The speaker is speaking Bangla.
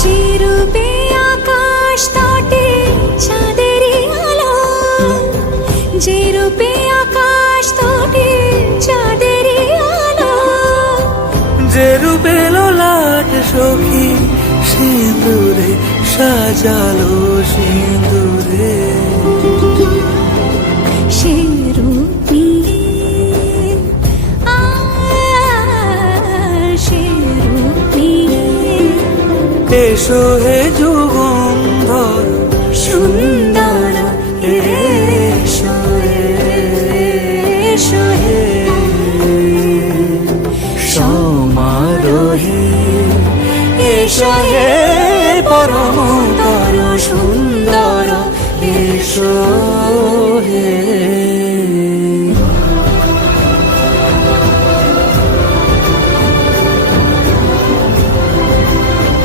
যে রূপে আকাশ তটে চাঁদেরই আলো, যে রূপে আকাশ তটে চাঁদেরই আলো, যে রূপে লোলাট সখী সিঁদুরে সাজালো সিঁদুরে। সে রূপ নিয়ে সে রূপ নিয়ে এসো হে যুগন্ধর সুন্দর এসো এসো হে সমারোহে এসো হে পরমতর সুন্দর এসো হে